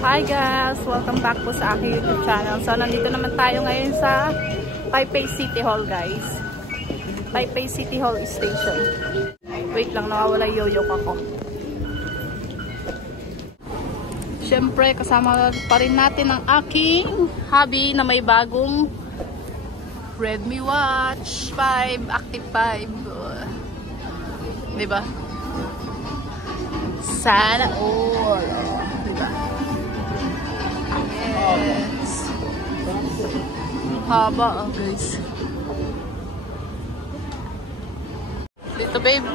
Hi guys! Welcome back po sa aking YouTube channel. So, nandito naman tayo ngayon sa Taipei City Hall, guys. Taipei City Hall Station. Wait lang, nawawala yung yoyo ako. Siyempre, kasama pa rin natin ang aking hobby na may bagong Redmi Watch 5, Active 5. Diba? Sana all. Diba? Yes. Haba, guys. Dito, babe.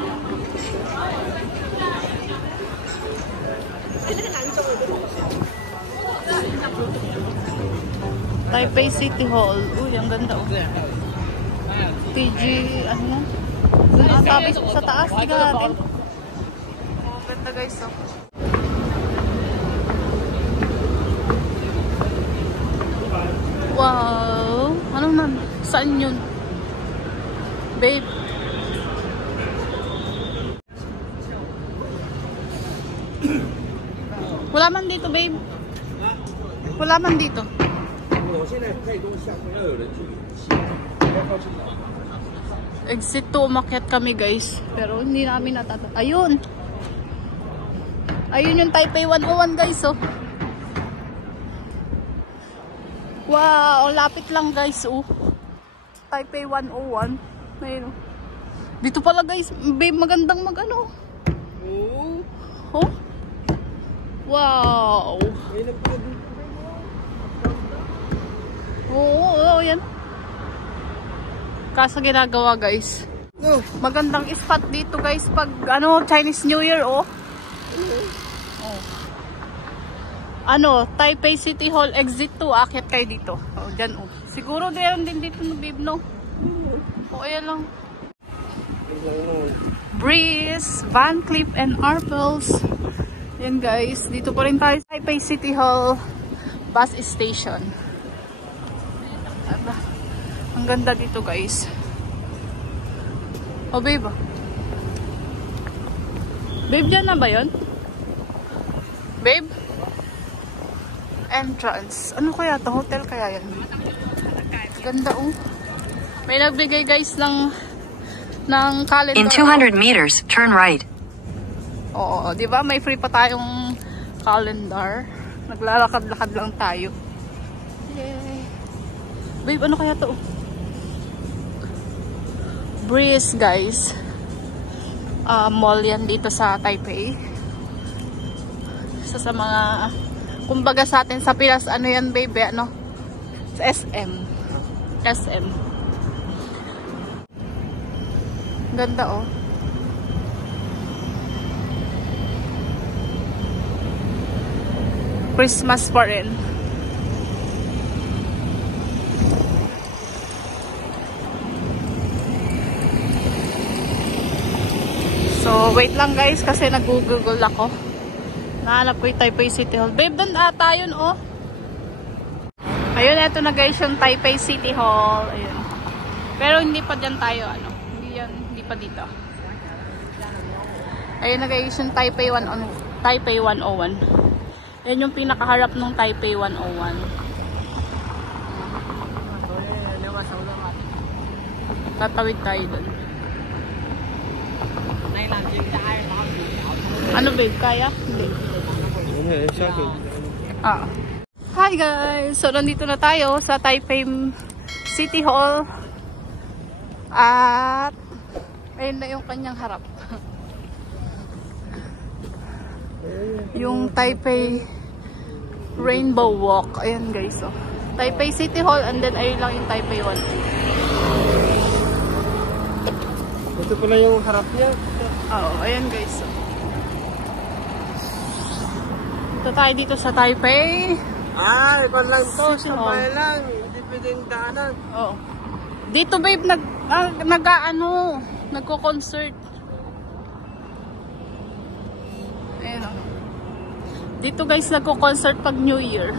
Taipei City Hall. Uy, ang ganda. TG, ano yan? Doon ang tabi sa taas. Tingnan natin. Oh, ganda, guys. Oh. Wow! Anong nan? Saan yun? Babe. Wala man dito, babe. Wala man dito. Exit 2, umakyat kami, guys. Pero hindi namin natatat. Ayun! Ayun yung Taipei 101, guys, oh. Wow, lapit lang guys, oh. Taipei 101. Mayroon. Dito pala guys, babe, magandang mag-ano. Oh. Wow. Oo, yan. Kaso ginagawa guys. Magandang spot dito guys pag ano, Chinese New Year, oh. Ano, Taipei City Hall Exit 2, akit kayo dito. O, dyan, o. Siguro meron din dito no, babe, no? O, ayan lang. Breeze, Van Cleef and Arpels. Yan, guys. Dito pa rin tayo sa Taipei City Hall Bus Station. Ang ganda dito, guys. O, babe. Babe, dyan na ba yun? Babe? Entrance. Ano kaya to? Hotel kaya yan? Ganda, oh. May nagbigay guys ng calendar. In 200 meters, turn right. Oo, di ba? May free pa tayong calendar. Naglalakad-lakad lang tayo. Yay. Babe, ano kaya to? Breeze, guys. Mall yan dito sa Taipei. Sa mga kumbaga sa atin sa Pilas, ano yan, baby, ano? Sa SM. SM. Ganda, oh. Christmas pa rin. So, wait lang guys, kasi nag-google ako. Nahanap ko yung Taipei City Hall. Babe, doon tayo, oh. Ayun, eto na guys yung Taipei City Hall. Ayun. Pero hindi pa dyan tayo, ano. Hindi pa dito. Ayun na guys yung Taipei 101. Yan yung pinakaharap ng Taipei 101. Tatawid tayo doon. Ano babe, kaya? Hindi. Hi guys! So nandito na tayo sa Taipei City Hall. At ayun na yung kanyang harap. Yung Taipei Rainbow Walk. Ayan guys, oh. Taipei City Hall and then ayun lang yung Taipei 1. Ito pala yung harap niya. Oo, ayan guys, oh. Ito tayo dito sa Taipei. Ay, kung lang to, sabay lang. Hindi pwedeng daanan. Oo. Dito babe, nagko-concert. Ayan, oh. Dito guys, nagko-concert pag New Year.